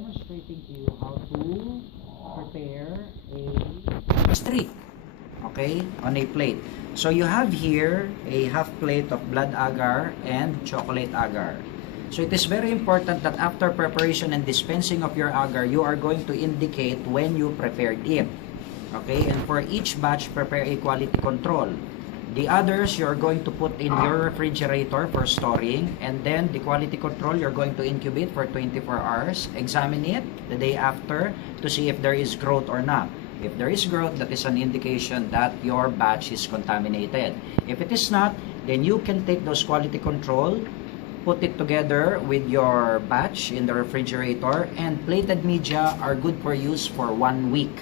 demonstrating to you how to prepare a streak, okay, on a plate. So you have here a half plate of blood agar and chocolate agar. So it is very important that after preparation and dispensing of your agar, you are going to indicate when you prepared it. Okay, and for each batch, prepare a quality control. The others, you're going to put in your refrigerator for storing, and then the quality control, you're going to incubate for 24 hours. Examine it the day after to see if there is growth or not. If there is growth, that is an indication that your batch is contaminated. If it is not, then you can take those quality control, put it together with your batch in the refrigerator, and plated media are good for use for 1 week.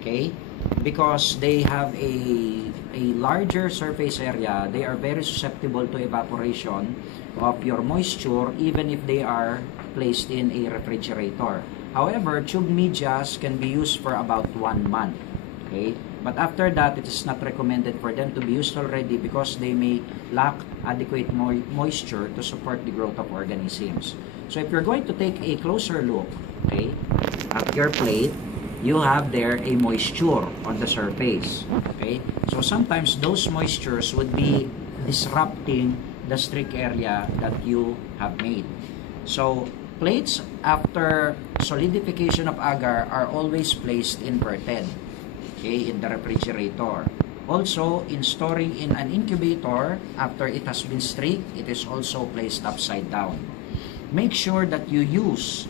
Okay, because they have a larger surface area, they are very susceptible to evaporation of your moisture even if they are placed in a refrigerator. However, tube medias can be used for about 1 month. Okay, but after that, it is not recommended for them to be used already because they may lack adequate moisture to support the growth of organisms. So if you're going to take a closer look, okay, at your plate, you have there a moisture on the surface. Okay, so sometimes those moistures would be disrupting the streak area that you have made. So plates after solidification of agar are always placed inverted, okay, in the refrigerator. Also, in storing in an incubator, after it has been streaked, it is also placed upside down. Make sure that you use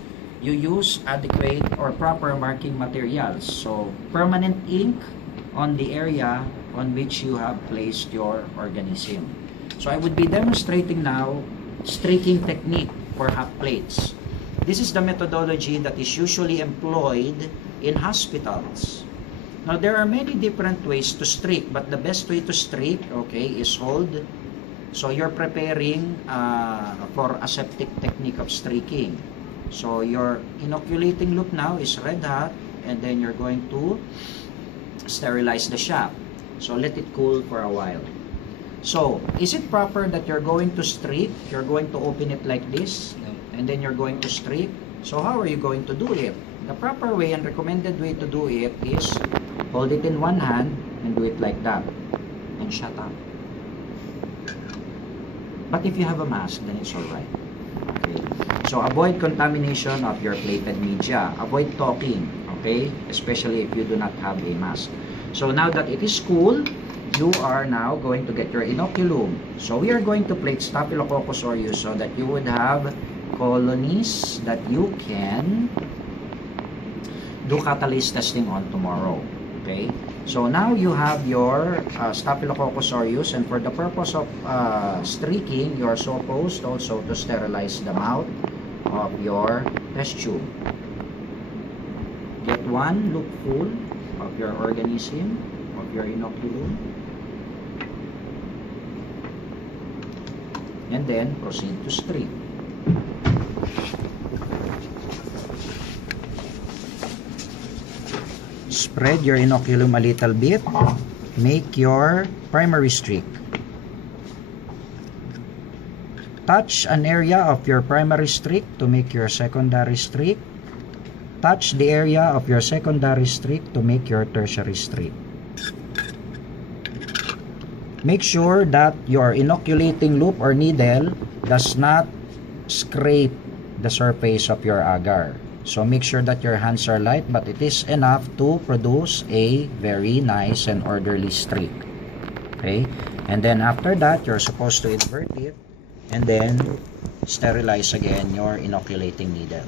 adequate or proper marking materials. So, permanent ink on the area on which you have placed your organism. So, I would be demonstrating now streaking technique for half plates. This is the methodology that is usually employed in hospitals. Now, there are many different ways to streak, but the best way to streak, okay, is hold. So, you're preparing for aseptic technique of streaking. So your inoculating loop now is red hot, and then you're going to sterilize the shaft. So let it cool for a while. So is it proper that you're going to streak? You're going to open it like this, and then you're going to streak. So how are you going to do it? The proper way and recommended way to do it is hold it in one hand and do it like that, and shut up. But if you have a mask, then it's alright. Okay. So avoid contamination of your plated media. Avoid talking, okay? Especially if you do not have a mask. So now that it is cool, you are now going to get your inoculum. So we are going to plate Staphylococcus aureus so that you would have colonies that you can do catalase testing on tomorrow. Okay? So now you have your Staphylococcus aureus, and for the purpose of streaking, you are supposed also to sterilize the mouth of your test tube. Get one loop full of your organism, of your inoculum, and then proceed to streak. Spread your inoculum a little bit. Make your primary streak. Touch an area of your primary streak to make your secondary streak. Touch the area of your secondary streak to make your tertiary streak. Make sure that your inoculating loop or needle does not scrape the surface of your agar. So make sure that your hands are light, but it is enough to produce a very nice and orderly streak. Okay, and then after that, you're supposed to invert it and then sterilize again your inoculating needle.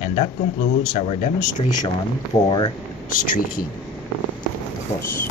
And that concludes our demonstration for streaking. Of course.